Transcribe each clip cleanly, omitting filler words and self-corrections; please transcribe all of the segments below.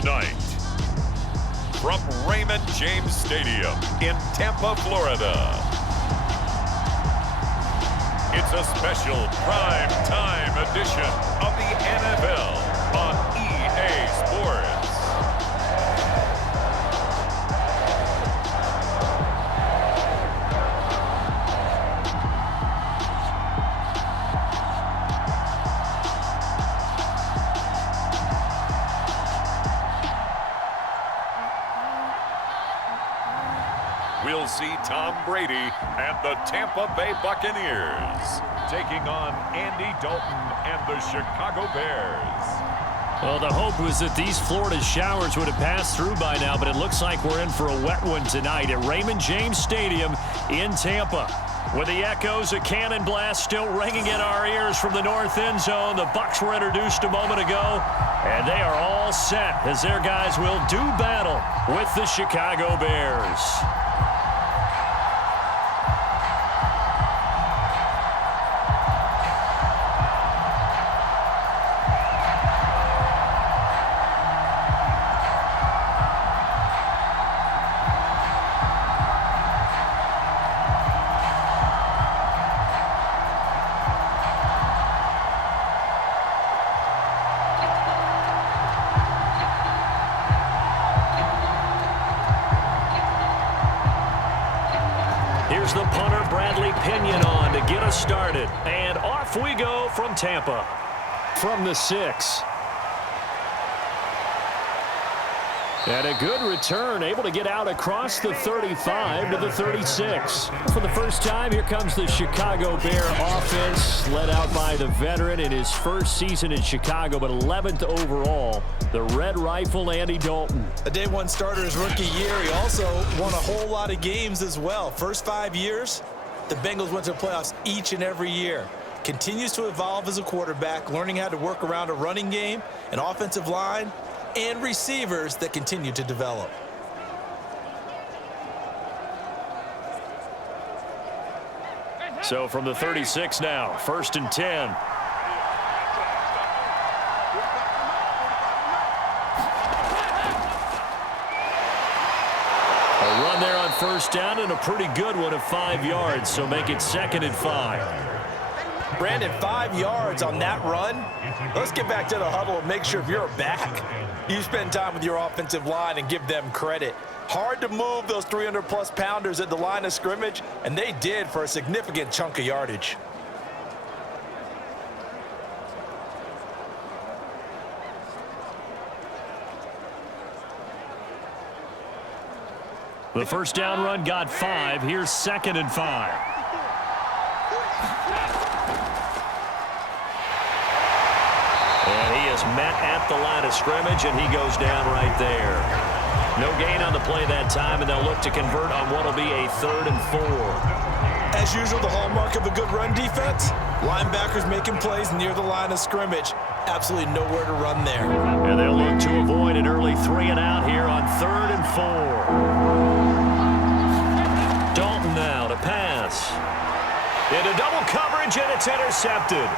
Tonight, from Raymond James Stadium in Tampa, Florida, it's a special prime time edition of the NFL on EA Sports. We'll see Tom Brady and the Tampa Bay Buccaneers taking on Andy Dalton and the Chicago Bears. Well, the hope was that these Florida showers would have passed through by now, but it looks like we're in for a wet one tonight at Raymond James Stadium in Tampa. With the echoes of cannon blast still ringing in our ears from the north end zone, the Bucs were introduced a moment ago, and they are all set as their guys will do battle with the Chicago Bears. Here's the punter, Bradley Pinion, on to get us started. And off we go from Tampa. From the 6. And a good return, able to get out across the 35 to the 36. For the first time, here comes the Chicago Bear offense, led out by the veteran in his first season in Chicago, but 11th overall, the Red Rifle, Andy Dalton. A day one starter his rookie year. He also won a whole lot of games as well. First 5 years, the Bengals went to the playoffs each and every year. Continues to evolve as a quarterback, learning how to work around a running game, an offensive line, and receivers that continue to develop. So from the 36 now, 1st and 10. A run there on 1st down and a pretty good one of 5 yards, so make it 2nd and 5. Brandon, 5 yards on that run. Let's get back to the huddle and make sure if you're back, you spend time with your offensive line and give them credit. Hard to move those 300-plus pounders at the line of scrimmage, and they did for a significant chunk of yardage. The 1st down run got 5. Here's 2nd and 5. And he is met at the line of scrimmage, and he goes down right there. No gain on the play that time, and they'll look to convert on what will be a 3rd and 4. As usual, the hallmark of a good run defense, linebackers making plays near the line of scrimmage. Absolutely nowhere to run there. And they'll look to avoid an early 3 and out here on 3rd and 4. Dalton now to pass. Into double coverage, and it's intercepted.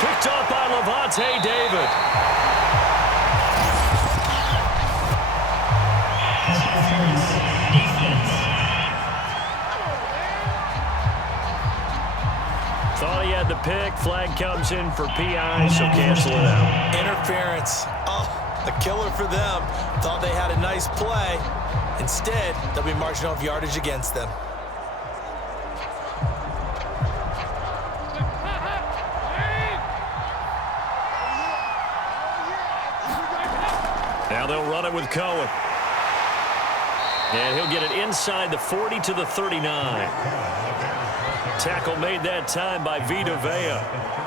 Picked off by Levante David. Thought he had the pick. Flag comes in for PI, so cancel it out. Interference. Oh, a killer for them. Thought they had a nice play. Instead, they'll be marching off yardage against them. Now they'll run it with Cohen. And he'll get it inside the 40 to the 39. Tackle made that time by Vita Vea.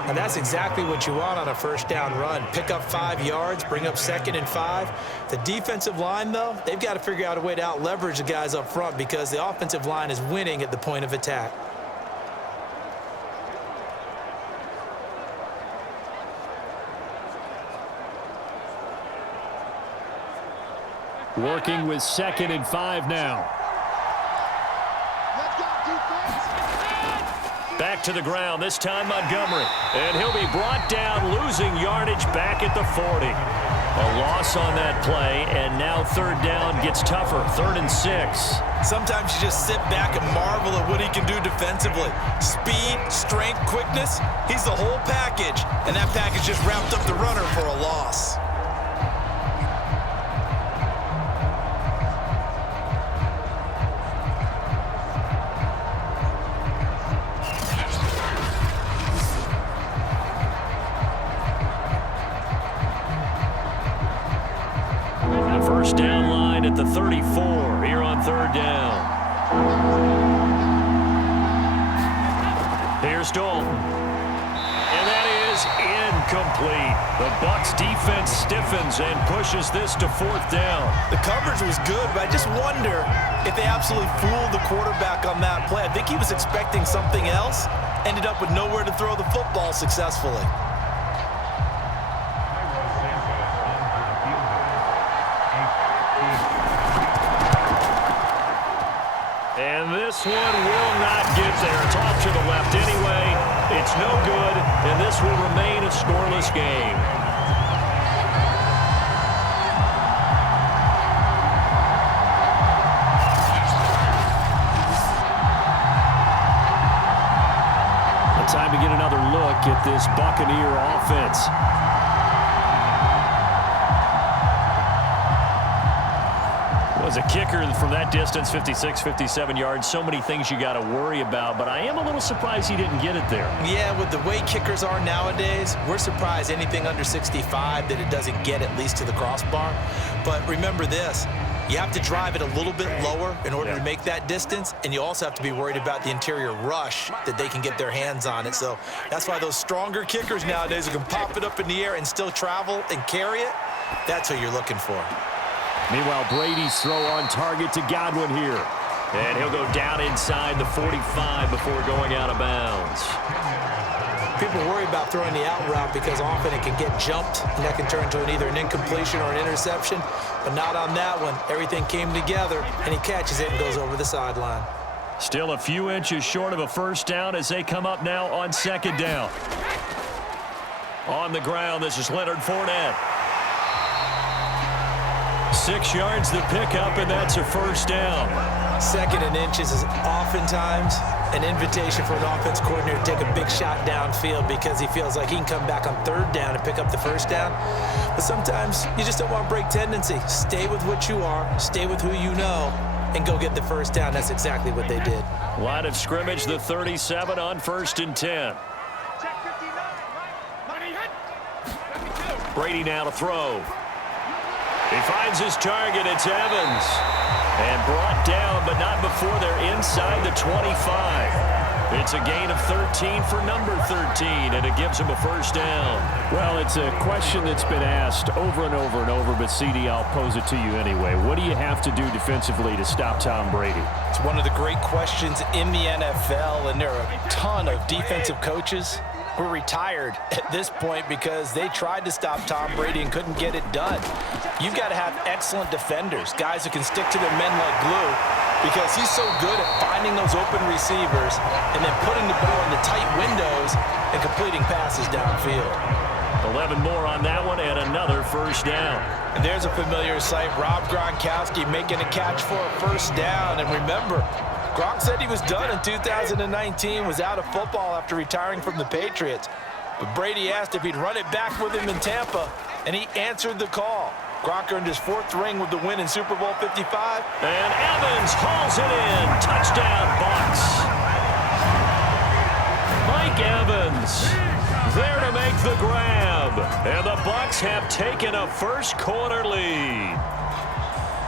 And that's exactly what you want on a 1st down run. Pick up 5 yards, bring up 2nd and 5. The defensive line, though, they've got to figure out a way to out-leverage the guys up front because the offensive line is winning at the point of attack. Working with 2nd and 5 now. Back to the ground, this time Montgomery. And he'll be brought down, losing yardage back at the 40. A loss on that play, and now third down gets tougher, 3rd and 6. Sometimes you just sit back and marvel at what he can do defensively. Speed, strength, quickness, he's the whole package. And that package just wrapped up the runner for a loss. First down line at the 34 here on 3rd down. Here's Dalton. And that is incomplete. The Bucs defense stiffens and pushes this to 4th down. The coverage was good, but I just wonder if they absolutely fooled the quarterback on that play. I think he was expecting something else, ended up with nowhere to throw the football successfully. And this one will not get there. It's off to the left anyway. It's no good, and this will remain a scoreless game. Time to get another look at this Buccaneer offense. Was a kicker from that distance, 56, 57 yards. So many things you got to worry about, but I am a little surprised he didn't get it there. Yeah, with the way kickers are nowadays, we're surprised anything under 65 that it doesn't get at least to the crossbar. But remember this. You have to drive it a little bit lower in order to make that distance, and you also have to be worried about the interior rush that they can get their hands on it. So that's why those stronger kickers nowadays who can pop it up in the air and still travel and carry it, that's what you're looking for. Meanwhile, Brady's throw on target to Godwin here. And he'll go down inside the 45 before going out of bounds. People worry about throwing the out route because often it can get jumped, and that can turn into either an incompletion or an interception. But not on that one. Everything came together, and he catches it and goes over the sideline. Still a few inches short of a first down as they come up now on 2nd down. On the ground, this is Leonard Fournette. 6 yards the pickup, and that's a first down. 2nd and inches is oftentimes an invitation for an offense coordinator to take a big shot downfield because he feels like he can come back on 3rd down and pick up the first down. But sometimes you just don't want to break tendency. Stay with what you are, stay with who you know, and go get the first down. That's exactly what they did. Line of scrimmage, the 37 on 1st and 10. Brady now to throw. He finds his target. It's Evans. And brought down, but not before they're inside the 25. It's a gain of 13 for number 13, and it gives him a first down. Well, it's a question that's been asked over and over and over, but, CD, I'll pose it to you anyway. What do you have to do defensively to stop Tom Brady? It's one of the great questions in the NFL, and there are a ton of defensive coaches who are retired at this point because they tried to stop Tom Brady and couldn't get it done. You've got to have excellent defenders, guys who can stick to their men like glue, because he's so good at finding those open receivers and then putting the ball in the tight windows and completing passes downfield. 11 more on that one and another first down. And there's a familiar sight, Rob Gronkowski making a catch for a first down. And remember, Gronk said he was done in 2019, was out of football after retiring from the Patriots. But Brady asked if he'd run it back with him in Tampa, and he answered the call. Gronk earned his 4th ring with the win in Super Bowl 55. And Evans hauls it in. Touchdown, Bucs. Mike Evans there to make the grab. And the Bucs have taken a first quarter lead.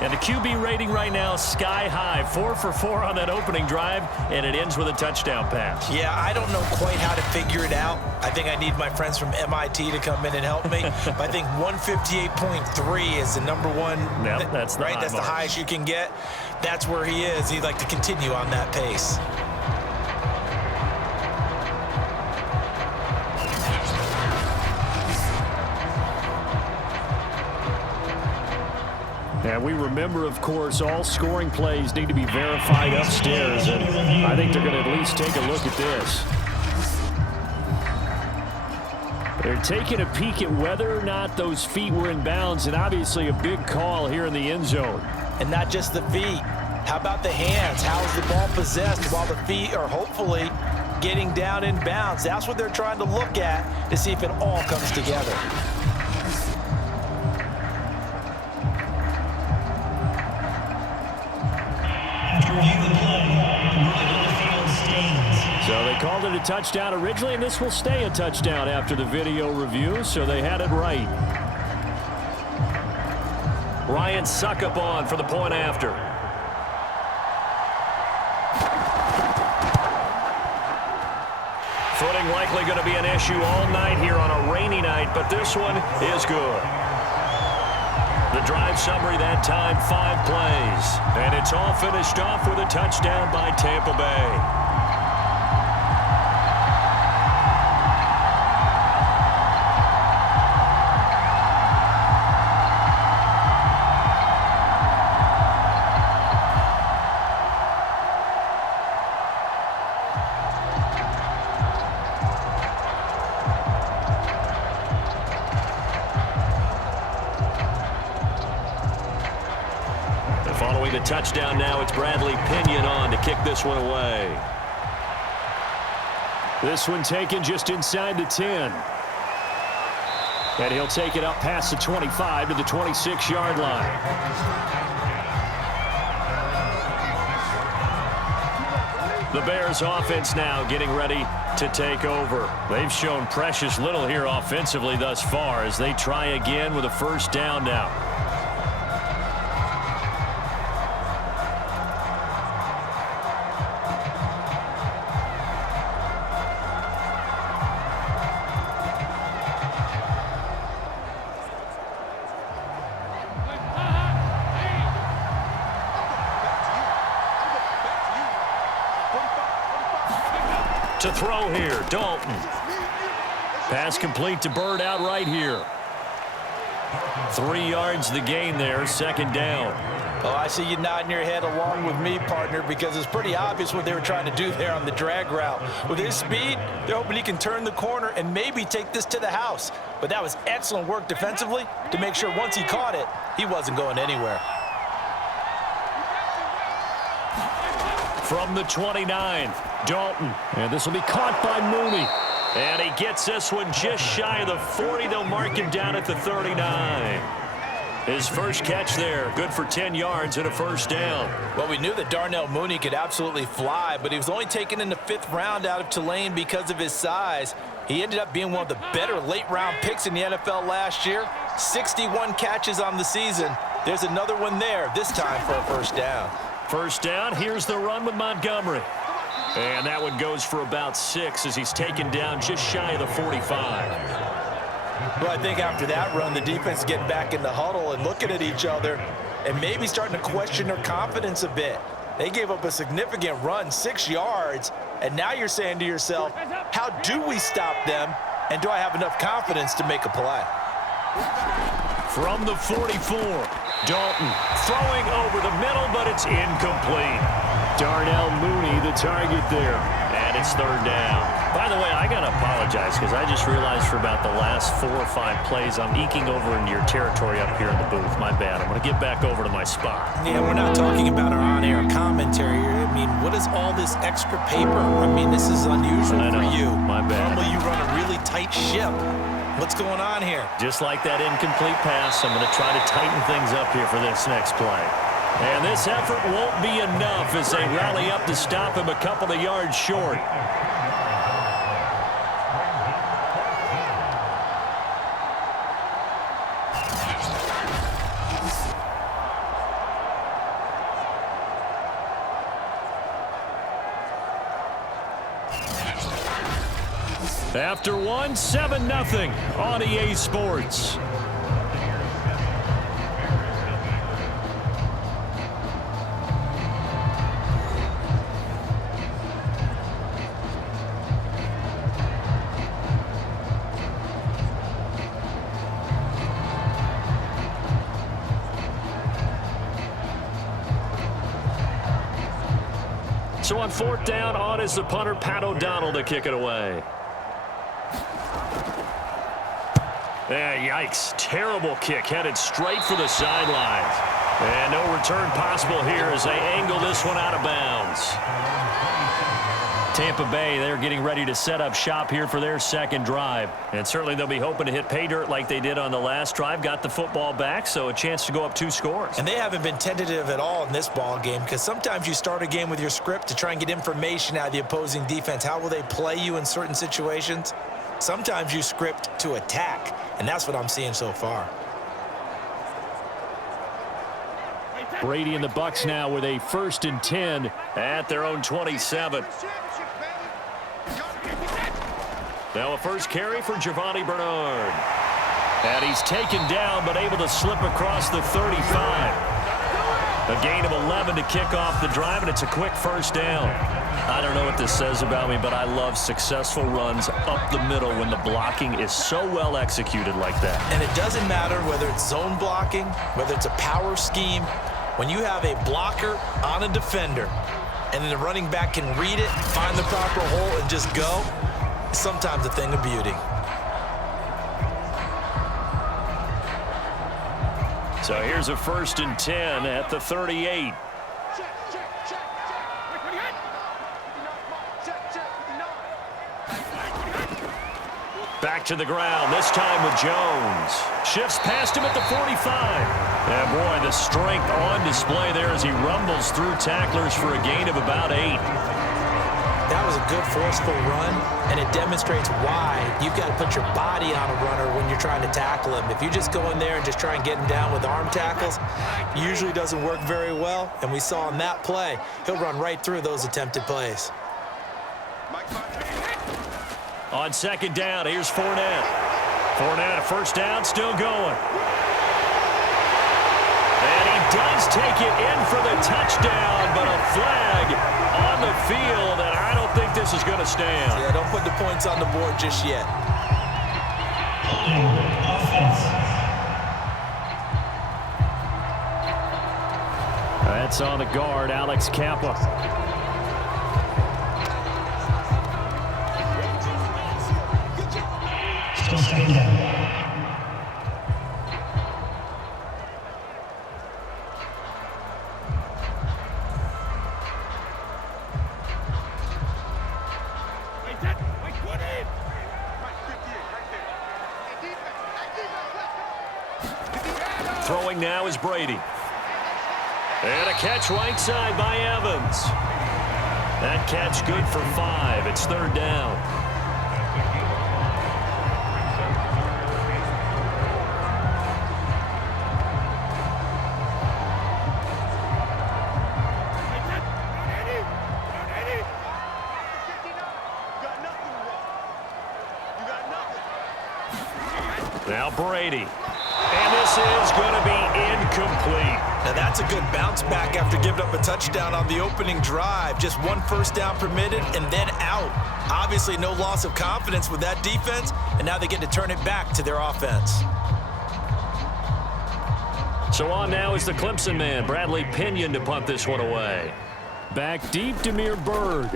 And the QB rating right now sky high. 4 for 4 on that opening drive, and it ends with a touchdown pass. Yeah, I don't know quite how to figure it out. I think I need my friends from MIT to come in and help me. But I think 158.3 is the number one. Yep, that's the right. That's the highest you can get. That's where he is. He'd like to continue on that pace. And we remember, of course, all scoring plays need to be verified upstairs, and I think they're going to at least take a look at this. They're taking a peek at whether or not those feet were in bounds, and obviously a big call here in the end zone. And not just the feet. How about the hands? How is the ball possessed while the feet are hopefully getting down in bounds? That's what they're trying to look at to see if it all comes together. So they called it a touchdown originally, and this will stay a touchdown after the video review, so they had it right. Ryan Suckup on for the point after. Footing likely going to be an issue all night here on a rainy night, but this one is good. The drive summary that time, 5 plays. And it's all finished off with a touchdown by Tampa Bay. Following the touchdown now, it's Bradley Pinion on to kick this one away. This one taken just inside the 10. And he'll take it up past the 25 to the 26-yard line. The Bears offense now getting ready to take over. They've shown precious little here offensively thus far as they try again with a first down now. To throw here, Dalton. Pass complete to Bird out right here. 3 yards the gain there, second down. Oh, I see you nodding your head along with me, partner, because it's pretty obvious what they were trying to do there on the drag route. With his speed, they're hoping he can turn the corner and maybe take this to the house. But that was excellent work defensively to make sure once he caught it, he wasn't going anywhere. From the 29, Dalton. And this will be caught by Mooney. And he gets this one just shy of the 40. They'll mark him down at the 39. His first catch there, good for 10 yards and a first down. Well, we knew that Darnell Mooney could absolutely fly, but he was only taken in the 5th round out of Tulane because of his size. He ended up being one of the better late-round picks in the NFL last year. 61 catches on the season. There's another one there, this time for a first down. First down, here's the run with Montgomery. And that one goes for about 6 as he's taken down just shy of the 45. Well, I think after that run, the defense is getting back in the huddle and looking at each other and maybe starting to question their confidence a bit. They gave up a significant run, 6 yards, and now you're saying to yourself, how do we stop them, and do I have enough confidence to make a play? From the 44, Dalton throwing over the middle, but it's incomplete. Darnell Mooney, the target there. And it's third down. By the way, I got to apologize because I just realized for about the last 4 or 5 plays, I'm eking over into your territory up here in the booth. My bad. I'm going to get back over to my spot. Yeah, we're not talking about our on-air commentary. I mean, what is all this extra paper? I mean, this is unusual for you. My bad. Normally you run a really tight ship. What's going on here? Just like that incomplete pass, I'm going to try to tighten things up here for this next play. And this effort won't be enough as they rally up to stop him a couple of yards short. After one, 7-0 on EA Sports. So on 4th down, on is the punter, Pat O'Donnell, to kick it away. Yikes. Terrible kick headed straight for the sidelines. And no return possible here as they angle this one out of bounds. Tampa Bay, they're getting ready to set up shop here for their second drive. And certainly they'll be hoping to hit pay dirt like they did on the last drive. Got the football back, so a chance to go up 2 scores. And they haven't been tentative at all in this ball game because sometimes you start a game with your script to try and get information out of the opposing defense. How will they play you in certain situations? Sometimes you script to attack, and that's what I'm seeing so far. Brady and the Bucs now with a 1st and 10 at their own 27. Now a first carry for Giovanni Bernard. And he's taken down but able to slip across the 35. A gain of 11 to kick off the drive, and it's a quick first down. I don't know what this says about me, but I love successful runs up the middle when the blocking is so well executed like that. And it doesn't matter whether it's zone blocking, whether it's a power scheme. When you have a blocker on a defender and then the running back can read it, find the proper hole, and just go, it's sometimes a thing of beauty. So here's a 1st and 10 at the 38. Back to the ground, this time with Jones. Shifts past him at the 45. And boy, the strength on display there as he rumbles through tacklers for a gain of about 8. That was a good forceful run, and it demonstrates why you've got to put your body on a runner when you're trying to tackle him. If you just go in there and just try and get him down with arm tackles, usually doesn't work very well, and we saw in that play, he'll run right through those attempted plays. On 2nd down, here's Fournette. Fournette, a first down, still going. And he does take it in for the touchdown, but a flag on the field, and I don't think this is going to stand. Yeah, don't put the points on the board just yet. That's on the guard, Alex Kappa. Still 2nd down. Throwing now is Brady. And a catch right side by Evans. That catch good for 5. It's 3rd down. Now Brady. And this is going to be incomplete. Now that's a good bounce back after giving up a touchdown on the opening drive. Just 1 first down permitted and then out. Obviously no loss of confidence with that defense, and now they get to turn it back to their offense. So on now is the Clemson man, Bradley Pinion, to punt this one away. Back deep, Demir Berg.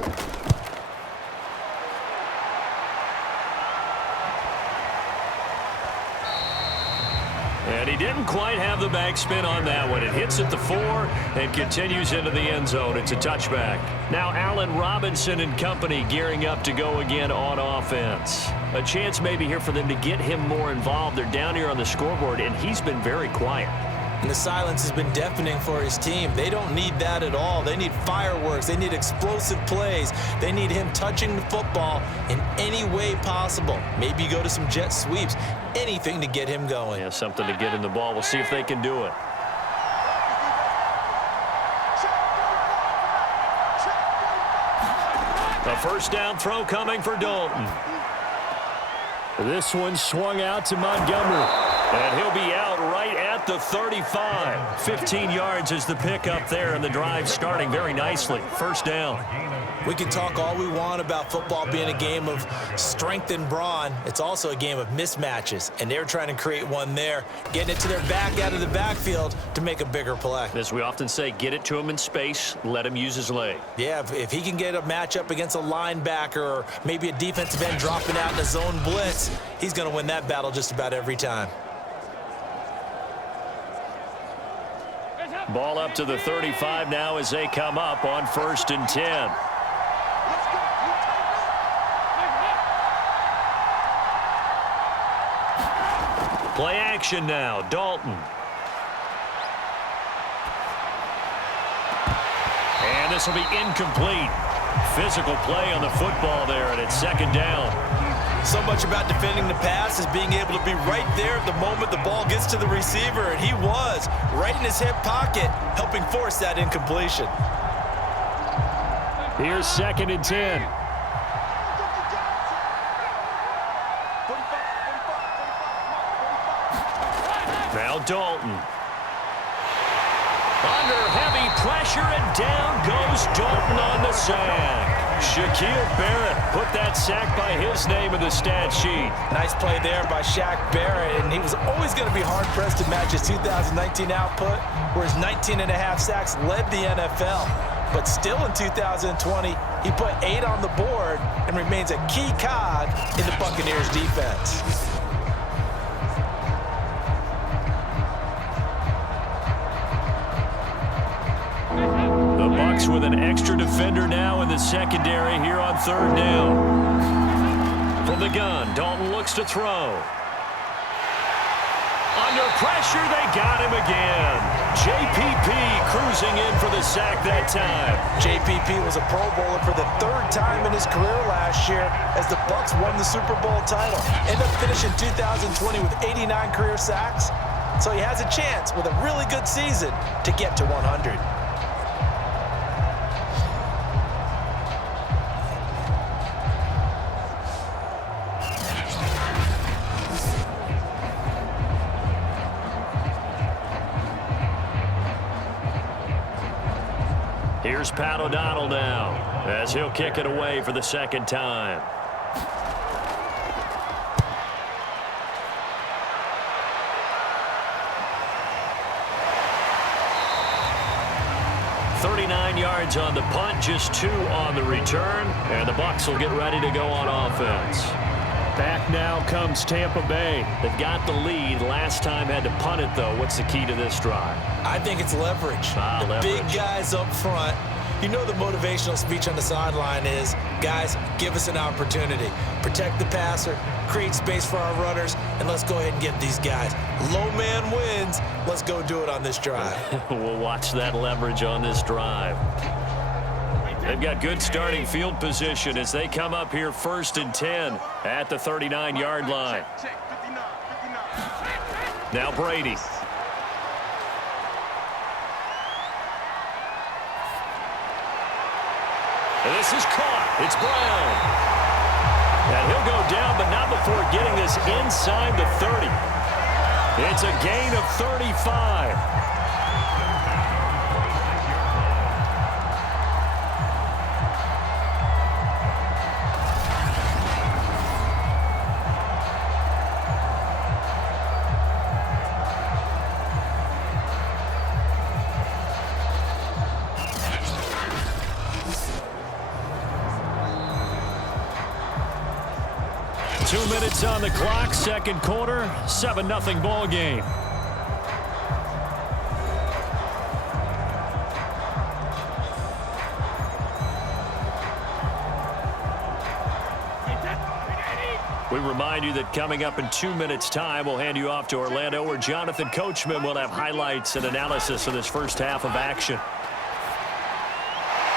And he didn't quite have the backspin on that one. It hits at the 4 and continues into the end zone. It's a touchback. Now Allen Robinson and company gearing up to go again on offense. A chance maybe here for them to get him more involved. They're down here on the scoreboard, and he's been very quiet. And the silence has been deafening for his team. They don't need that at all. They need fireworks. They need explosive plays. They need him touching the football in any way possible. Maybe go to some jet sweeps. Anything to get him going. Yeah, something to get in the ball. We'll see if they can do it. A first down throw coming for Dalton. This one swung out to Montgomery. And he'll be out right at the 35. 15 yards is the pickup there, and the drive starting very nicely. First down. We can talk all we want about football being a game of strength and brawn. It's also a game of mismatches, and they're trying to create one there, getting it to their back out of the backfield to make a bigger play. As we often say, get it to him in space, let him use his leg. Yeah, if he can get a matchup against a linebacker or maybe a defensive end dropping out in a zone blitz, he's going to win that battle just about every time. Ball up to the 35 now as they come up on 1st and 10. Play action now, Dalton. And this will be incomplete. Physical play on the football there, and it's 2nd down. So much about defending the pass is being able to be right there at the moment the ball gets to the receiver, and he was right in his hip pocket, helping force that incompletion. Here's 2nd and 10. Now Dalton. Under heavy pressure, and down goes Dalton on the sack. Shaquille Barrett put that sack by his name in the stat sheet. Nice play there by Shaq Barrett, and he was always going to be hard-pressed to match his 2019 output, where his 19.5 sacks led the NFL. But still in 2020, he put 8 on the board and remains a key cog in the Buccaneers defense. The Bucs with an extra defender now in the secondary here on 3rd down. From the gun, Dalton looks to throw. Under pressure, they got him again. JPP cruising in for the sack that time. JPP was a Pro Bowler for the 3rd time in his career last year as the Bucs won the Super Bowl title. Ended up finishing 2020 with 89 career sacks. So he has a chance with a really good season to get to 100. Here's Pat O'Donnell now as he'll kick it away for the 2nd time. $39 yards on the punt, just 2 on the return, and the Bucs will get ready to go on offense. Back now comes Tampa Bay. They've got the lead. Last time had to punt it, though. What's the key to this drive? I think it's leverage. The big guys up front. You know the motivational speech on the sideline is, guys, give us an opportunity. Protect the passer, create space for our runners, and let's go ahead and get these guys. Low man wins. Let's go do it on this drive. We'll watch that leverage on this drive. They've got good starting field position as they come up here 1st and 10 at the 39-yard line. Now Brady. And this is caught. It's Brown. And he'll go down, but not before getting this inside the 30. It's a gain of 35. Minutes on the clock, 2nd quarter, 7-0 ball game. We remind you that coming up in 2 minutes' time, we'll hand you off to Orlando, where Jonathan Coachman will have highlights and analysis of this first half of action.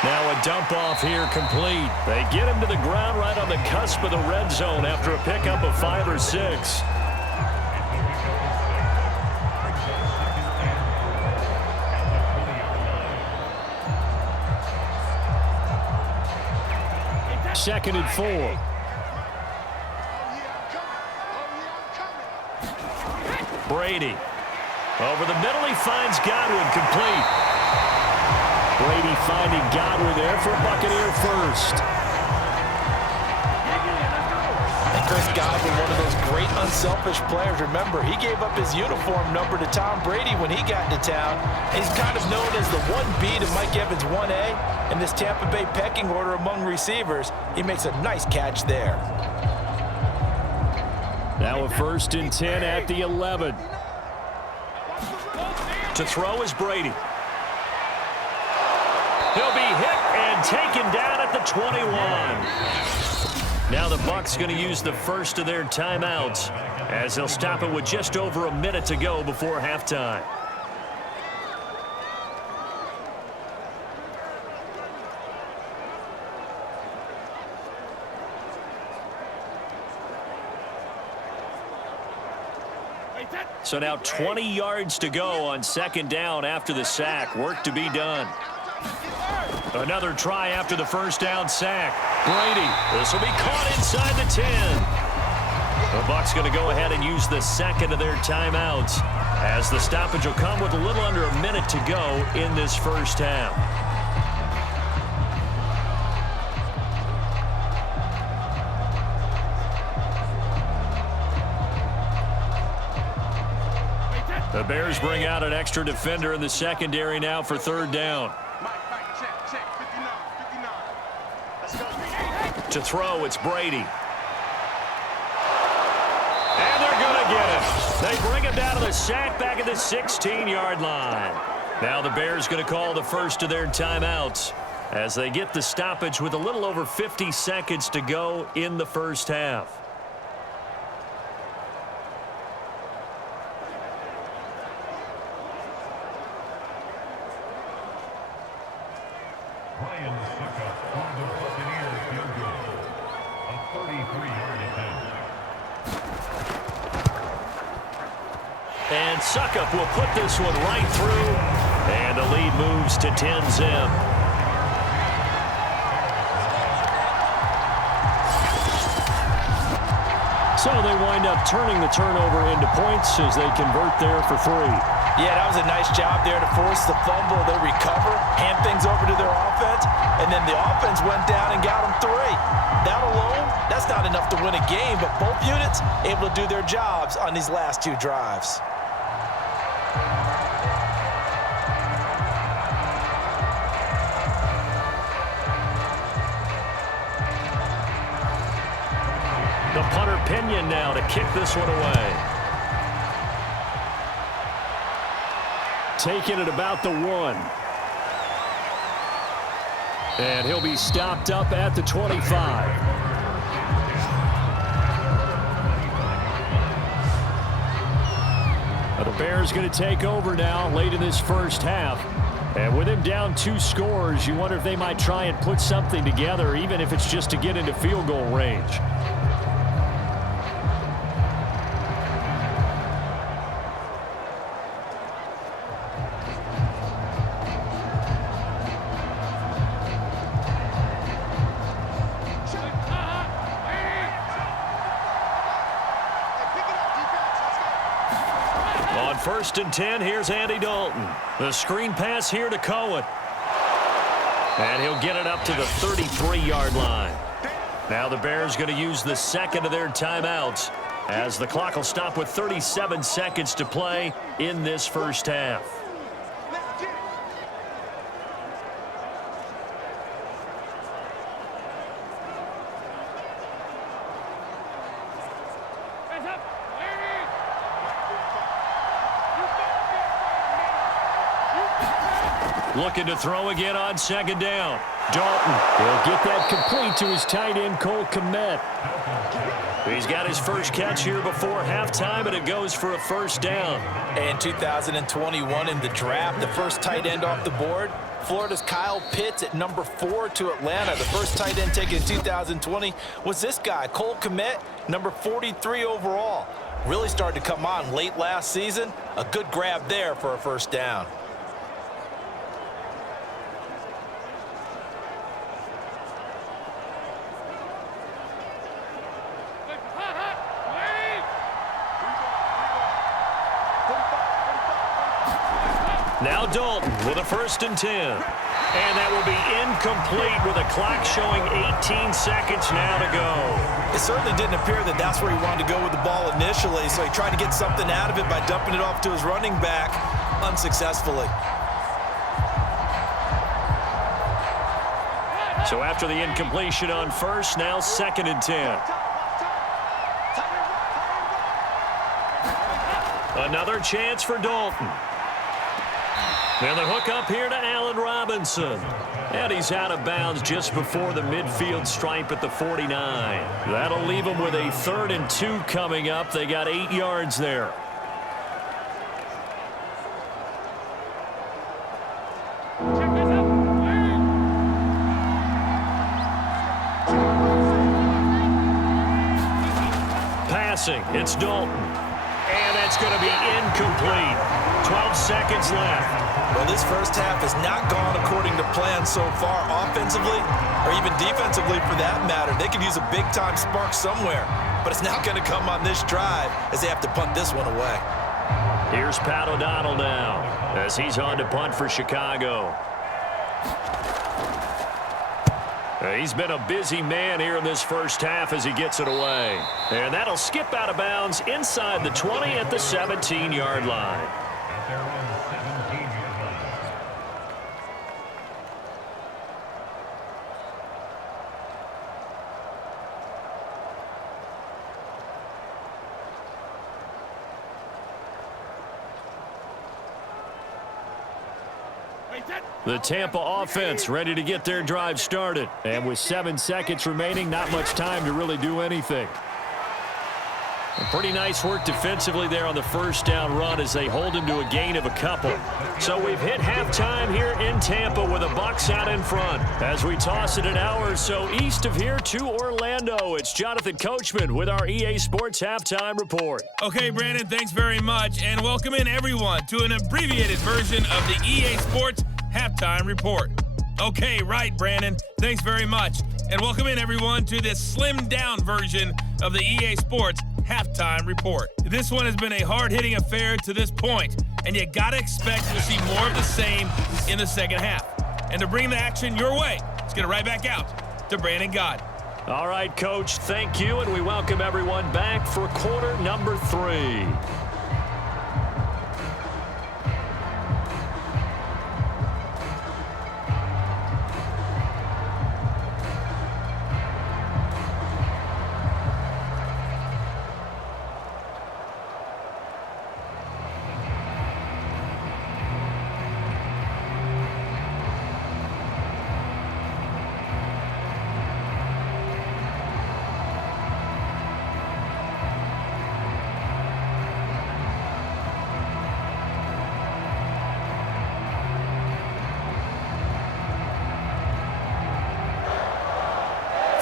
Now a dump off here complete. They get him to the ground right on the cusp of the red zone after a pickup of 5 or 6. Second and 4. Brady. Over the middle, he finds Godwin complete. Brady finding Godwin there for Buccaneer first. And Chris Godwin, one of those great unselfish players. Remember, he gave up his uniform number to Tom Brady when he got into town. He's kind of known as the 1B to Mike Evans' 1A in this Tampa Bay pecking order among receivers. He makes a nice catch there. Now a 1st and 10 at the 11. To throw is Brady. He'll be hit and taken down at the 21. Now the Bucs going to use the first of their timeouts as they'll stop it with just over a minute to go before halftime. So now 20 yards to go on 2nd down after the sack. Work to be done. Another try after the 1st down sack. Brady, this will be caught inside the 10. The Bucs going to go ahead and use the 2nd of their timeouts as the stoppage will come with a little under a minute to go in this 1st half. The Bears bring out an extra defender in the secondary now for 3rd down. To throw, it's Brady. And they're going to get him. They bring him down to the sack back at the 16-yard line. Now the Bears going to call the first of their timeouts as they get the stoppage with a little over 50 seconds to go in the 1st half. And Suckup will put this one right through, and the lead moves to 10-zip. So they wind up turning the turnover into points as they convert there for 3. Yeah, that was a nice job there to force the fumble. They recover, hand things over to their offense, and then the offense went down and got them 3. That alone, that's not enough to win a game, but both units able to do their jobs on these last 2 drives. The punter Pinion now to kick this one away. Taking it about the 1. And he'll be stopped up at the 25. The Bears going to take over now late in this 1st half. And with him down 2 scores, you wonder if they might try and put something together, even if it's just to get into field goal range. On 1st and 10, here's Andy Dalton. The screen pass here to Cohen. And he'll get it up to the 33-yard line. Now the Bears going to use the 2nd of their timeouts as the clock will stop with 37 seconds to play in this 1st half. Looking to throw again on 2nd down. Dalton will get that complete to his tight end, Cole Kmet. He's got his first catch here before halftime, and it goes for a 1st down. And 2021 in the draft, the first tight end off the board, Florida's Kyle Pitts at number 4 to Atlanta. The first tight end taken in 2020 was this guy, Cole Kmet, number 43 overall. Really started to come on late last season. A good grab there for a 1st down. Now Dalton with a 1st and 10. And that will be incomplete with a clock showing 18 seconds now to go. It certainly didn't appear that that's where he wanted to go with the ball initially, so he tried to get something out of it by dumping it off to his running back unsuccessfully. So after the incompletion on 1st, now 2nd and 10. Another chance for Dalton. And the hook up here to Allen Robinson. And he's out of bounds just before the midfield stripe at the 49. That'll leave him with a 3rd and 2 coming up. They got 8 yards there. Passing, it's Dalton. And that's going to be incomplete. 12 seconds left. Well, this first half has not gone according to plan so far, offensively or even defensively for that matter. They could use a big-time spark somewhere, but it's not going to come on this drive as they have to punt this one away. Here's Pat O'Donnell now as he's on to punt for Chicago. He's been a busy man here in this first half as he gets it away. And that'll skip out of bounds inside the 20 at the 17-yard line. The Tampa offense ready to get their drive started. And with 7 seconds remaining, not much time to really do anything. Pretty nice work defensively there on the first down run as they hold him to a gain of a couple. So we've hit halftime here in Tampa with the Bucs out in front. As we toss it an hour or so east of here to Orlando, it's Jonathan Coachman with our EA Sports Halftime Report. Okay, Brandon, thanks very much. And welcome in, everyone, to an abbreviated version of the EA Sports Halftime Report. Okay, right, Brandon. Thanks very much. And welcome in, everyone, to this slimmed-down version of the EA Sports Halftime Report. This one has been a hard-hitting affair to this point, and you got to expect to see more of the same in the second half. And to bring the action your way, let's get it right back out to Brandon Gott. All right, Coach, thank you, and we welcome everyone back for quarter number 3.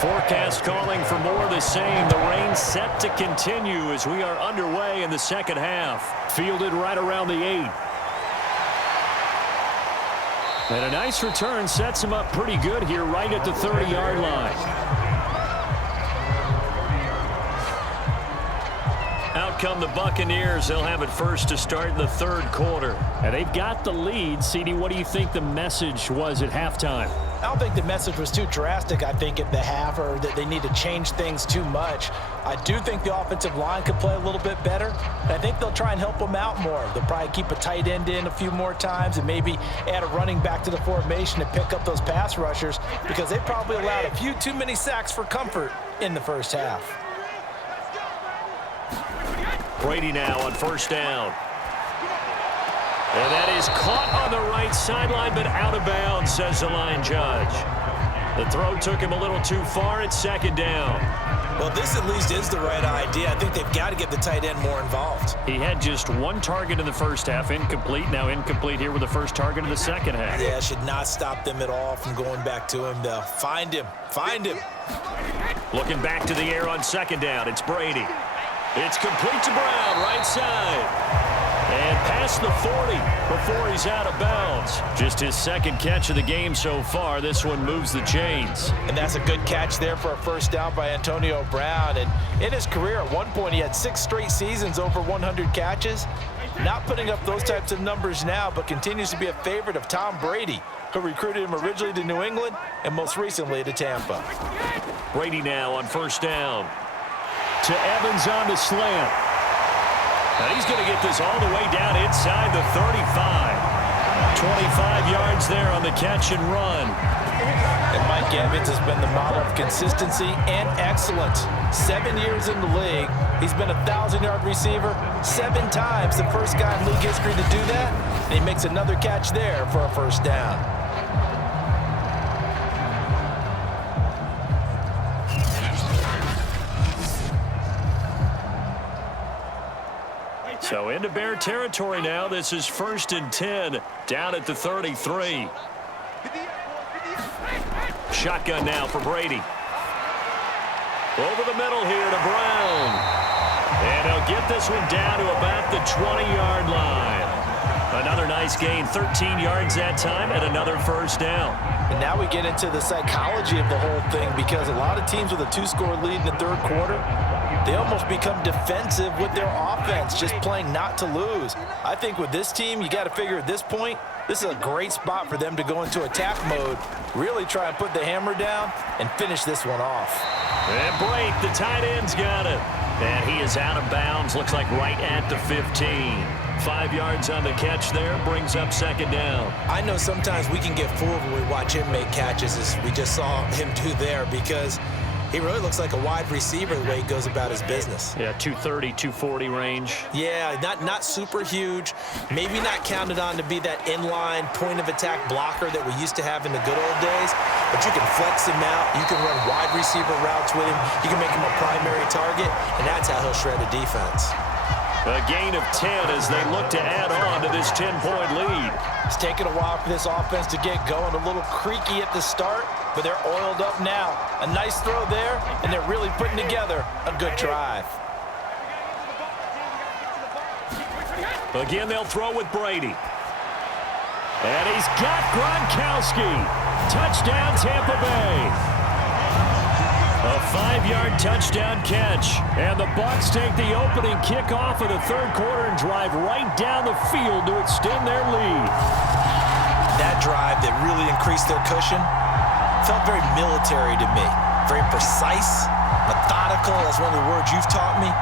Forecast calling for more of the same. The rain set to continue as we are underway in the second half. Fielded right around the 8. And a nice return sets him up pretty good here right at the 30-yard line. Out come the Buccaneers. They'll have it first to start in the third quarter. And they've got the lead. CD, what do you think the message was at halftime? I don't think the message was too drastic, I think, at the half, or that they need to change things too much. I do think the offensive line could play a little bit better, and I think they'll try and help them out more. They'll probably keep a tight end in a few more times and maybe add a running back to the formation to pick up those pass rushers because they probably allowed a few too many sacks for comfort in the first half. Brady now on first down. And that is caught on the right sideline, but out of bounds, says the line judge. The throw took him a little too far at second down. Well, this at least is the right idea. I think they've got to get the tight end more involved. He had just one target in the first half, incomplete. Now incomplete here with the first target in the second half. Yeah, should not stop them at all from going back to him, though. Find him. Find him. Looking back to the air on second down. It's Brady. It's complete to Brown, right side. And past the 40 before he's out of bounds. Just his second catch of the game so far. This one moves the chains. And that's a good catch there for a first down by Antonio Brown. And in his career, at one point, he had 6 straight seasons over 100 catches. Not putting up those types of numbers now, but continues to be a favorite of Tom Brady, who recruited him originally to New England and most recently to Tampa. Brady now on first down. To Evans on the slant. And he's going to get this all the way down inside the 35. 25 yards there on the catch and run. And Mike Evans has been the model of consistency and excellence. 7 years in the league, he's been a 1,000-yard receiver 7 times, the first guy in league history to do that. And he makes another catch there for a first down. So into Bear territory now. This is 1st and 10 down at the 33. Shotgun now for Brady. Over the middle here to Brown. And he'll get this one down to about the 20-yard line. Another nice gain, 13 yards that time, and another first down. And now we get into the psychology of the whole thing, because a lot of teams with a 2-score lead in the third quarter, they almost become defensive with their offense, just playing not to lose. I think with this team, you got to figure at this point, this is a great spot for them to go into attack mode, really try and put the hammer down and finish this one off. And break, the tight end's got it. And he is out of bounds, looks like right at the 15. 5 yards on the catch there, brings up second down. I know sometimes we can get fooled when we watch him make catches, as we just saw him do there, because he really looks like a wide receiver the way he goes about his business. Yeah, 230, 240 range. Yeah, not super huge. Maybe not counted on to be that inline point-of-attack blocker that we used to have in the good old days. But you can flex him out. You can run wide receiver routes with him. You can make him a primary target, and that's how he'll shred a defense. A gain of 10 as they look to add on to this 10-point lead. It's taken a while for this offense to get going. A little creaky at the start, but they're oiled up now. A nice throw there, and they're really putting together a good drive. Again, they'll throw with Brady. And he's got Gronkowski. Touchdown, Tampa Bay. A 5-yard touchdown catch. And the Bucs take the opening kickoff of the third quarter and drive right down the field to extend their lead. That drive that really increased their cushion felt very military to me. Very precise, methodical. That's one of the words you've taught me.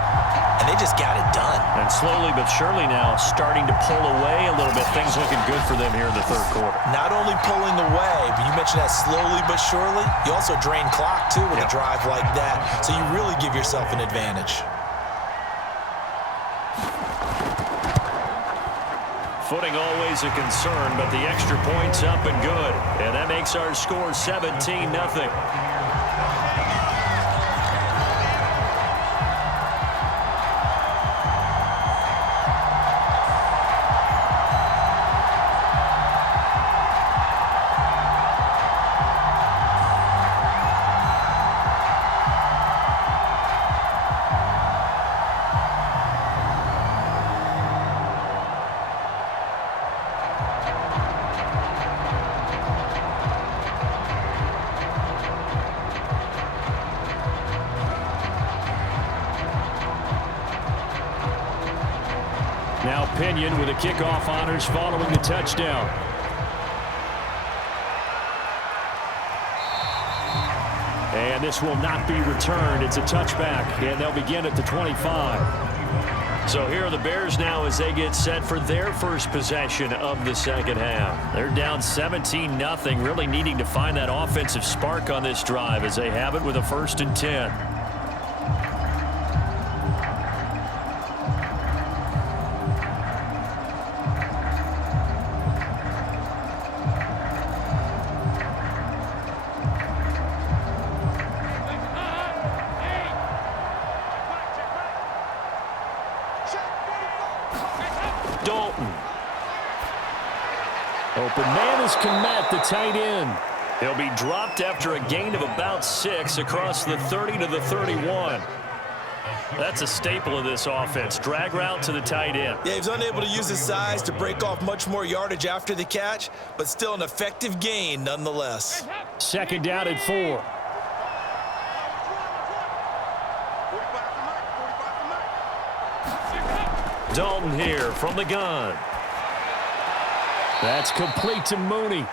And they just got it done. And slowly but surely now starting to pull away a little bit. Things looking good for them here in the third quarter. Not only pulling away, but you mentioned that slowly but surely. You also drain clock, too, with a drive like that. So you really give yourself an advantage. Footing always a concern, but the extra point's up and good. And that makes our score 17-0. Now Pinion with the kickoff honors following the touchdown. And this will not be returned. It's a touchback, and they'll begin at the 25. So here are the Bears now as they get set for their first possession of the second half. They're down 17-0, really needing to find that offensive spark on this drive as they have it with a 1st and 10. Open man is Komet, the tight end. He'll be dropped after a gain of about 6 across the 30 to the 31. That's a staple of this offense. Drag route to the tight end. Yeah, he was unable to use his size to break off much more yardage after the catch, but still an effective gain nonetheless. Second down and 4. Dalton here from the gun. That's complete to Mooney.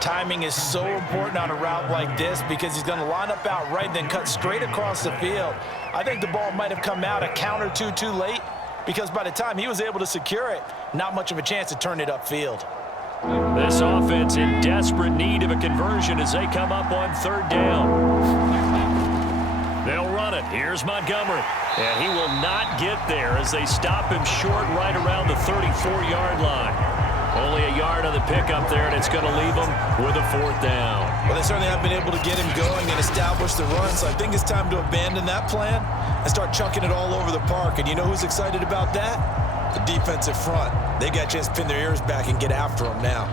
Timing is so important on a route like this because he's going to line up out right and then cut straight across the field. I think the ball might have come out a count or two too late because by the time he was able to secure it, not much of a chance to turn it upfield. This offense in desperate need of a conversion as they come up on third down. They'll run it. Here's Montgomery. And he will not get there as they stop him short right around the 34-yard line. Only a yard on the pickup there, and it's going to leave him with a fourth down. Well, they certainly have been able to get him going and establish the run, so I think it's time to abandon that plan and start chucking it all over the park. And you know who's excited about that? The defensive front. They got a chance to pin their ears back and get after him now.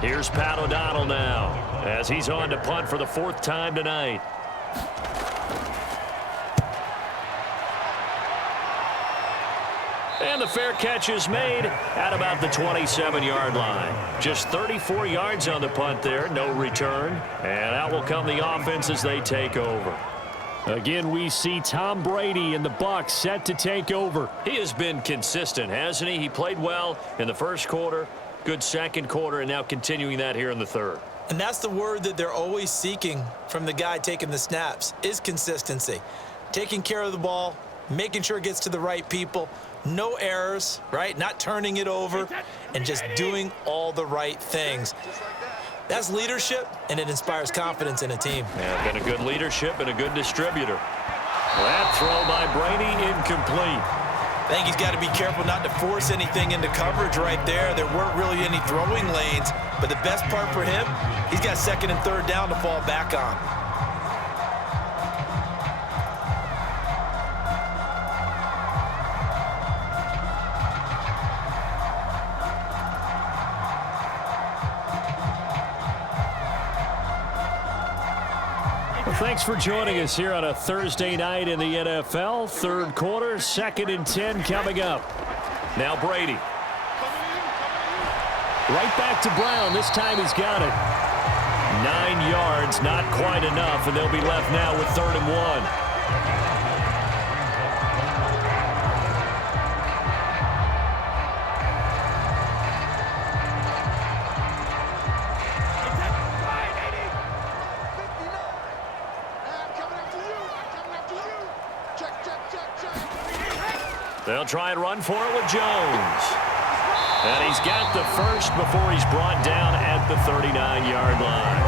Here's Pat O'Donnell now as he's on to punt for the fourth time tonight. And the fair catch is made at about the 27-yard line. Just 34 yards on the punt there, no return. And out will come the offense as they take over. Again, we see Tom Brady and the Bucs set to take over. He has been consistent, hasn't he? He played well in the first quarter, good second quarter, and now continuing that here in the third. And that's the word that they're always seeking from the guy taking the snaps, is consistency. Taking care of the ball, making sure it gets to the right people, no errors, right? Not turning it over, and just doing all the right things. That's leadership, and it inspires confidence in a team. Yeah, been a good leadership and a good distributor. That throw by Brady incomplete. I think he's got to be careful not to force anything into coverage right there. There weren't really any throwing lanes, but the best part for him, he's got second and third down to fall back on. Thanks for joining us here on a Thursday night in the NFL. Third quarter, 2nd and 10 coming up. Now Brady. Right back to Brown. This time he's got it. 9 yards, not quite enough, and they'll be left now with 3rd and 1. They'll try and run for it with Jones. And he's got the first before he's brought down at the 39-yard line.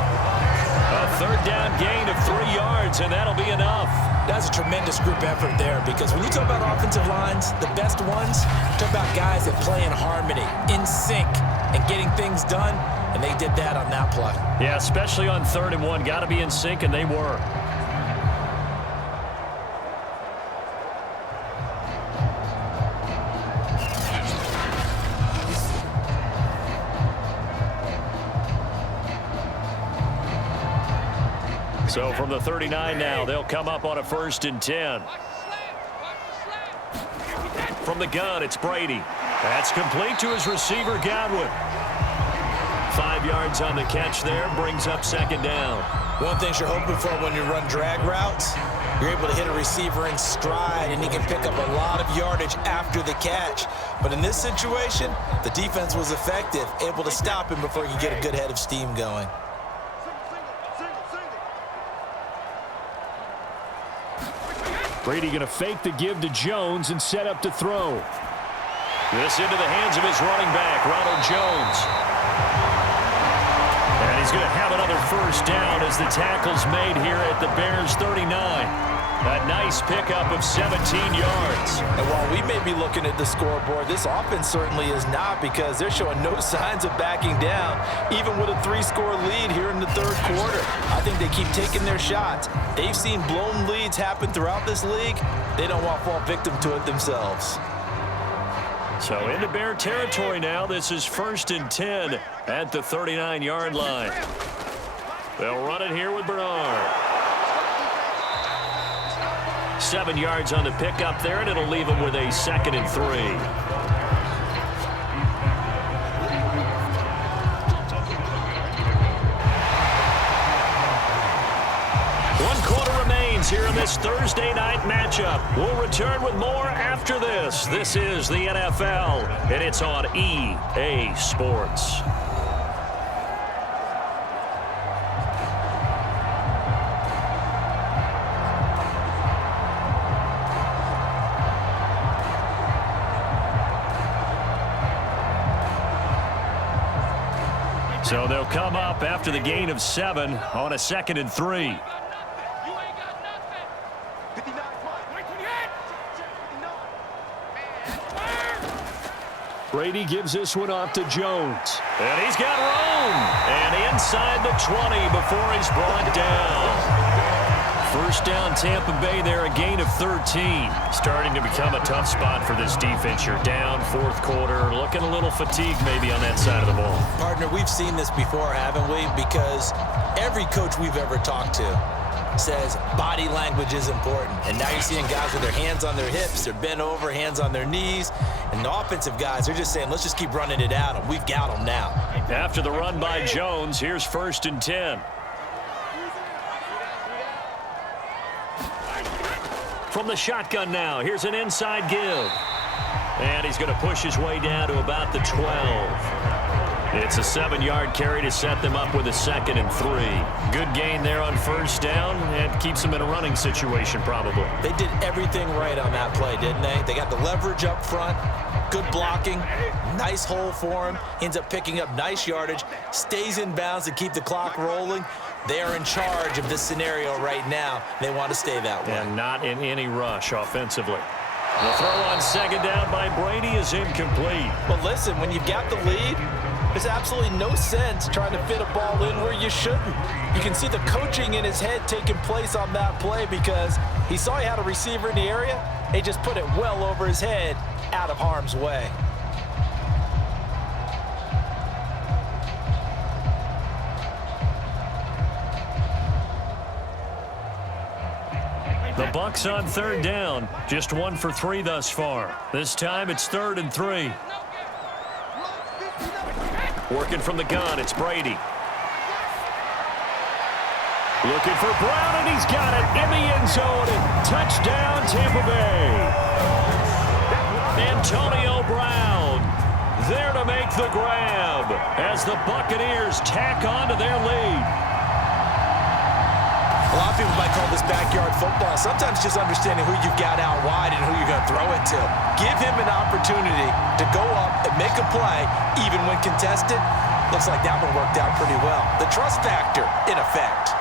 A third down gain of 3 yards, and that'll be enough. That's a tremendous group effort there because when you talk about offensive lines, the best ones, talk about guys that play in harmony, in sync, and getting things done, and they did that on that play. Yeah, especially on 3rd and 1. Got to be in sync, and they were. So from the 39 now, they'll come up on a 1st and 10. From the gun, it's Brady. That's complete to his receiver, Godwin. 5 yards on the catch there, brings up 2nd down. One thing you're hoping for when you run drag routes, you're able to hit a receiver in stride, and he can pick up a lot of yardage after the catch. But in this situation, the defense was effective, able to stop him before he could get a good head of steam going. Brady going to fake the give to Jones and set up to throw. This into the hands of his running back, Ronald Jones. And he's going to have another 1st down as the tackle's made here at the Bears' 39. A nice pickup of 17 yards. And while we may be looking at the scoreboard, this offense certainly is not because they're showing no signs of backing down, even with a 3-score lead here in the 3rd quarter. I think they keep taking their shots. They've seen blown leads happen throughout this league. They don't want to fall victim to it themselves. So into Bear territory now. This is 1st and 10 at the 39-yard line. They'll run it here with Bernard. 7 yards on the pickup there, and it'll leave him with a 2nd and 3. in this Thursday night matchup. We'll return with more after this. This is the NFL, and it's on EA Sports. So they'll come up after the gain of 7 on a 2nd and 3. Brady gives this one off to Jones. And he's got room. And inside the 20 before he's brought down. First down, Tampa Bay there, a gain of 13. Starting to become a tough spot for this defense. You're down 4th quarter, looking a little fatigued maybe on that side of the ball. Partner, we've seen this before, haven't we? Because every coach we've ever talked to says body language is important. And now you're seeing guys with their hands on their hips, they're bent over, hands on their knees. And the offensive guys are just saying, let's just keep running it at them. We've got them now. After the run by Jones, here's 1st and 10. From the shotgun now, here's an inside give. And he's going to push his way down to about the 12. It's a 7-yard carry to set them up with a 2nd and 3. Good gain there on 1st down and keeps them in a running situation probably. They did everything right on that play, didn't they? They got the leverage up front, good blocking, nice hole for him, ends up picking up nice yardage, stays in bounds to keep the clock rolling. They are in charge of this scenario right now. They want to stay that way. And not in any rush offensively. The throw on 2nd down by Brady is incomplete. But listen, when you've got the lead, there's absolutely no sense trying to fit a ball in where you shouldn't. You can see the coaching in his head taking place on that play because he saw he had a receiver in the area. He just put it well over his head, out of harm's way. The Bucs on 3rd down. Just 1 for 3 thus far. This time it's 3rd and 3. Working from the gun, it's Brady. Looking for Brown, and he's got it in the end zone. Touchdown, Tampa Bay. Antonio Brown there to make the grab as the Buccaneers tack on to their lead. A lot of people might call this backyard football. Sometimes just understanding who you've got out wide and who you're going to throw it to. Give him an opportunity to go up and make a play, even when contested. Looks like that one worked out pretty well. The trust factor in effect.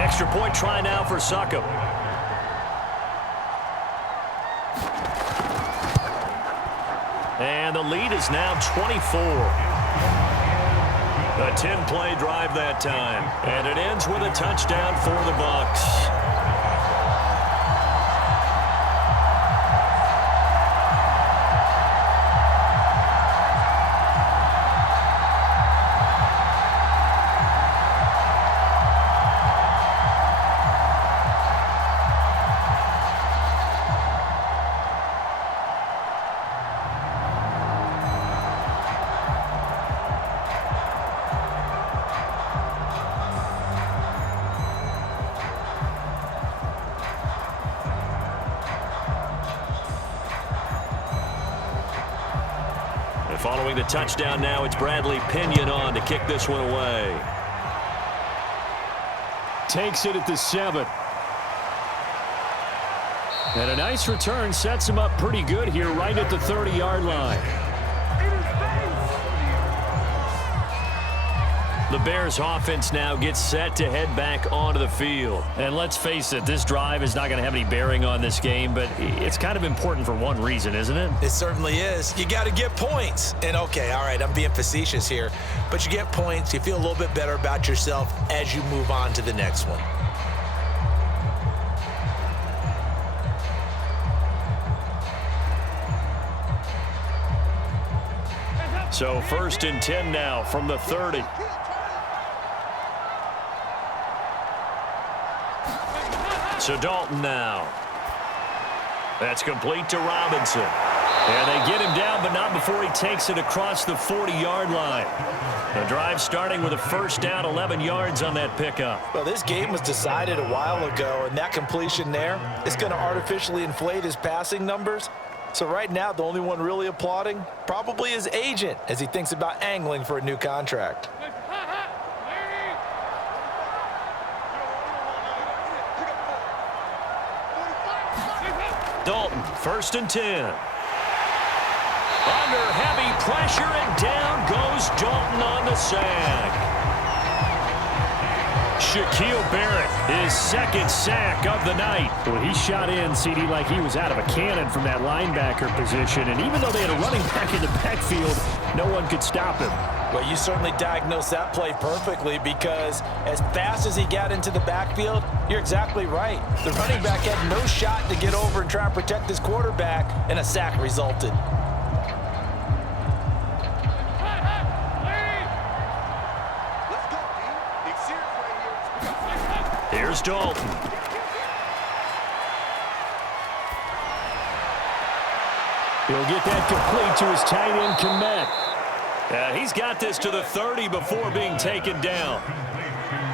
Extra point try now for Succop. And the lead is now 24. A 10-play drive that time. And it ends with a touchdown for the Bucs. Following the touchdown now, it's Bradley Pinion on to kick this one away. Takes it at the 7. And a nice return sets him up pretty good here right at the 30-yard line. The Bears offense now gets set to head back onto the field. And let's face it, this drive is not going to have any bearing on this game, but it's kind of important for one reason, isn't it? It certainly is. You got to get points. And okay, all right, I'm being facetious here, but you get points, you feel a little bit better about yourself as you move on to the next one. So 1st and 10 now from the 30. So Dalton now. That's complete to Robinson. And they get him down, but not before he takes it across the 40-yard line. The drive starting with a first down, 11 yards on that pickup. Well, this game was decided a while ago, and that completion there is going to artificially inflate his passing numbers. So right now, the only one really applauding probably his agent as he thinks about angling for a new contract. Dalton, 1st and 10. Under heavy pressure, and down goes Dalton on the sack. Shaquille Barrett, his second sack of the night. Well, he shot in, CD, like he was out of a cannon from that linebacker position. And even though they had a running back in the backfield, no one could stop him. Well, you certainly diagnosed that play perfectly because as fast as he got into the backfield, you're exactly right. The running back had no shot to get over and try and protect his quarterback, and a sack resulted. Here's Dalton. He'll get that complete to his tight end, Komet. He's got this to the 30 before being taken down.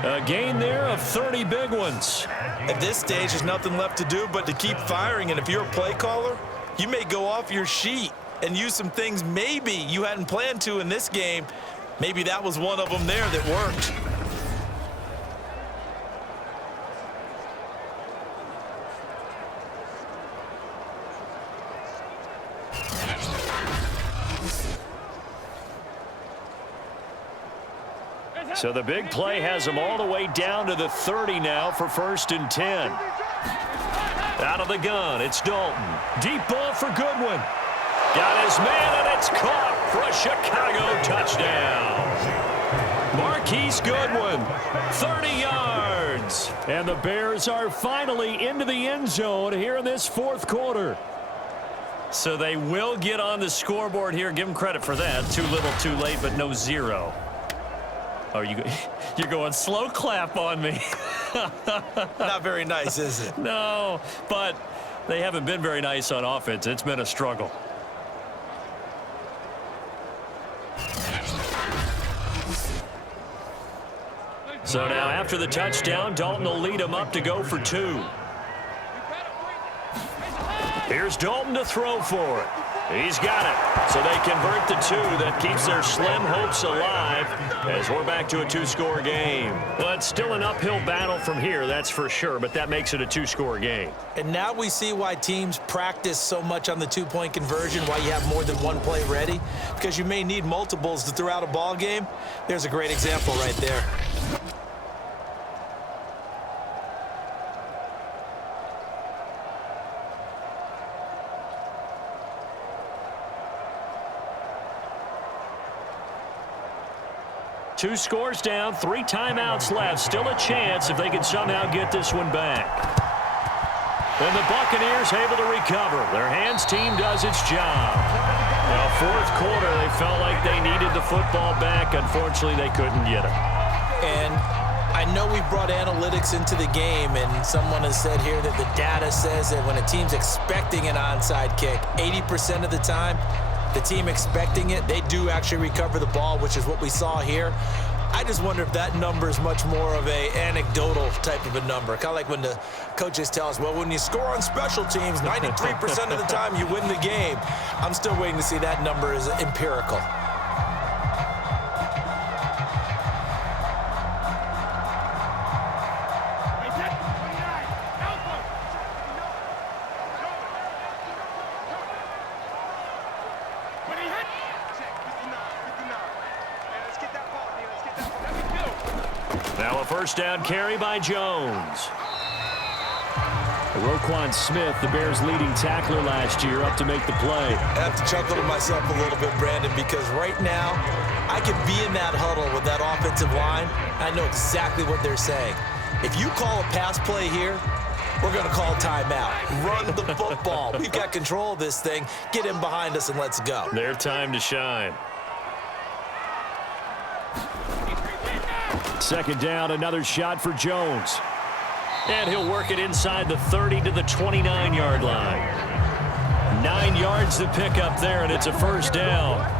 A gain there of 30 big ones. At this stage, there's nothing left to do but to keep firing, and if you're a play caller, you may go off your sheet and use some things maybe you hadn't planned to in this game. Maybe that was one of them there that worked. So the big play has him all the way down to the 30 now for 1st and 10. Out of the gun, it's Dalton. Deep ball for Godwin. Got his man, and it's caught for a Chicago touchdown. Marquise Godwin, 30 yards. And the Bears are finally into the end zone here in this fourth quarter. So they will get on the scoreboard here. Give them credit for that. Too little, too late, but no zero. Oh, you're going slow clap on me. Not very nice, is it? No, but they haven't been very nice on offense. It's been a struggle. So now after the touchdown, Dalton will lead him up to go for 2. Here's Dalton to throw for it. He's got it. So they convert the 2. That keeps their slim hopes alive as we're back to a 2-score game. Well, it's still an uphill battle from here, that's for sure, but that makes it a 2-score game. And now we see why teams practice so much on the 2-point conversion, why you have more than one play ready, because you may need multiples to throw out a ball game. There's a great example right there. Two scores down, 3 timeouts left. Still a chance if they can somehow get this one back. And the Buccaneers able to recover. Their hands team does its job. Now, fourth quarter, they felt like they needed the football back. Unfortunately, they couldn't get it. And I know we brought analytics into the game, and someone has said here that the data says that when a team's expecting an onside kick, 80% of the time, the team expecting it, they do actually recover the ball, which is what we saw here. I just wonder if that number is much more of a anecdotal type of a number. Kind of like when the coaches tell us, well, when you score on special teams, 93% of the time you win the game. I'm still waiting to see that number is empirical. Now a first down carry by Jones. Roquan Smith, the Bears' leading tackler last year, up to make the play. I have to chuckle to myself a little bit, Brandon, because right now I could be in that huddle with that offensive line. I know exactly what they're saying. If you call a pass play here, we're going to call timeout. Run the football. We've got control of this thing. Get in behind us and let's go. Their time to shine. Second down, another shot for Jones. And he'll work it inside the 30 to the 29-yard line. 9 yards to pick up there, and it's a first down.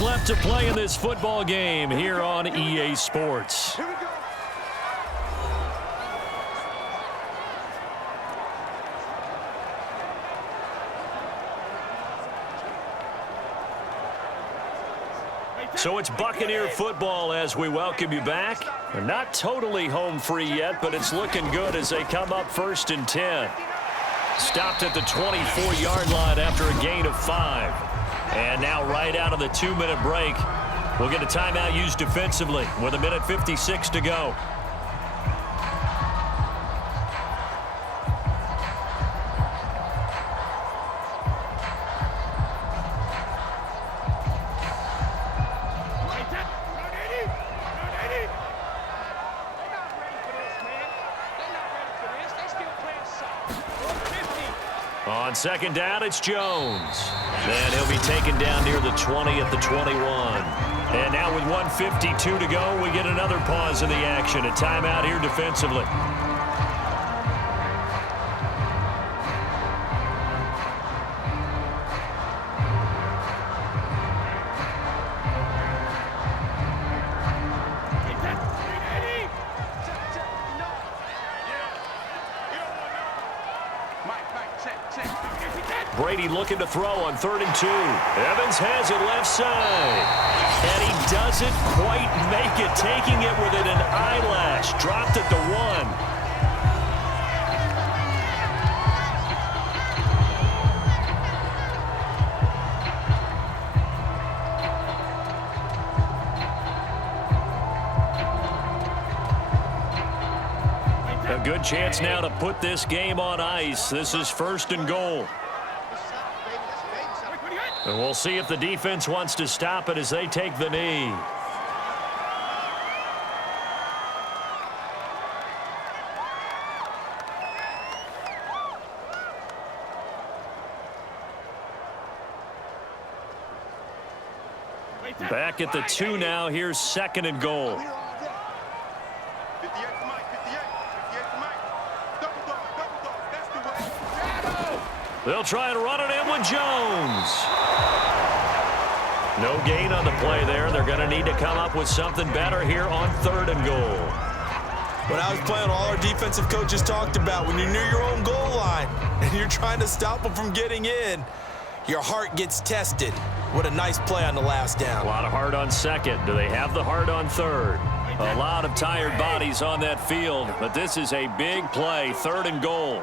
Left to play in this football game here on EA Sports. Here we go. So it's Buccaneer football as we welcome you back. They're not totally home free yet, but it's looking good as they come up 1st and 10. Stopped at the 24-yard line after a gain of 5. And now right out of the 2-minute break, we'll get a timeout used defensively with 1:56 to go. On second down, it's Jones. And he'll be taken down near the 20 at the 21. And now with 1:52 to go, we get another pause in the action. A timeout here defensively. Brady looking to throw on 3rd and 2. Evans has it left side. And he doesn't quite make it, taking it within an eyelash. Dropped at the 1. A good chance now to put this game on ice. This is 1st and goal. And we'll see if the defense wants to stop it as they take the knee. Back at the 2 now. Here's 2nd and goal. They'll try and run it in with Jones. No gain on the play there. They're going to need to come up with something better here on 3rd and goal. When I was playing, all our defensive coaches talked about when you're near your own goal line and you're trying to stop them from getting in, your heart gets tested. What a nice play on the last down. A lot of heart on 2nd. Do they have the heart on 3rd? A lot of tired bodies on that field, but this is a big play. 3rd and goal.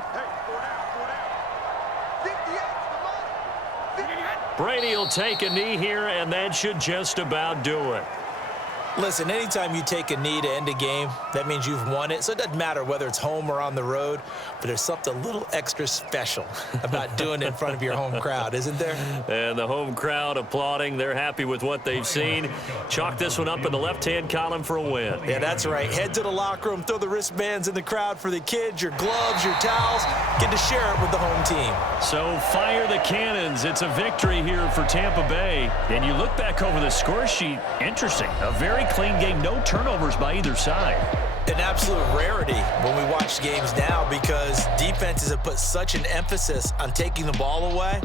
Brady will take a knee here, and that should just about do it. Listen, anytime you take a knee to end a game, that means you've won it. So it doesn't matter whether it's home or on the road, but there's something a little extra special about doing it in front of your home crowd, isn't there? And the home crowd applauding. They're happy with what they've seen. Chalk this one up in the left-hand column for a win. Yeah, that's right. Head to the locker room, throw the wristbands in the crowd for the kids, your gloves, your towels. Get to share it with the home team. So fire the cannons. It's a victory here for Tampa Bay. And you look back over the score sheet, interesting. A very clean game, no turnovers by either side. An absolute rarity when we watch games now because defenses have put such an emphasis on taking the ball away.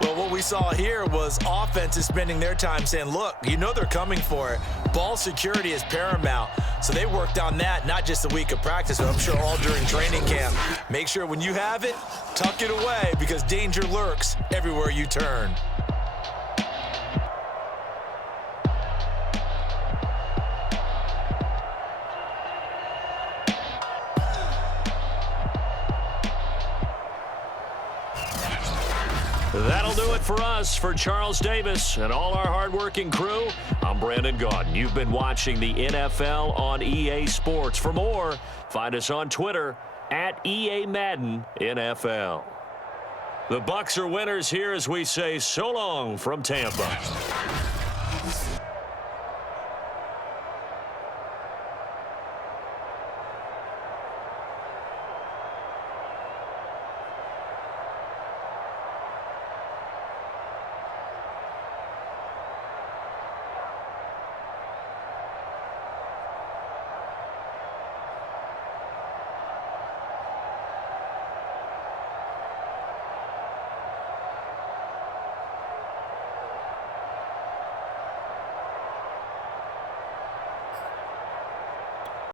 Well, what we saw here was offenses spending their time saying, look, you know they're coming for it. Ball security is paramount. So they worked on that, not just a week of practice, but I'm sure all during training camp. Make sure when you have it, tuck it away because danger lurks everywhere you turn. That'll do it for us. For Charles Davis and all our hardworking crew, I'm Brandon Gaudin. You've been watching the NFL on EA Sports. For more, find us on Twitter at EA Madden NFL. The Bucs are winners here as we say so long from Tampa.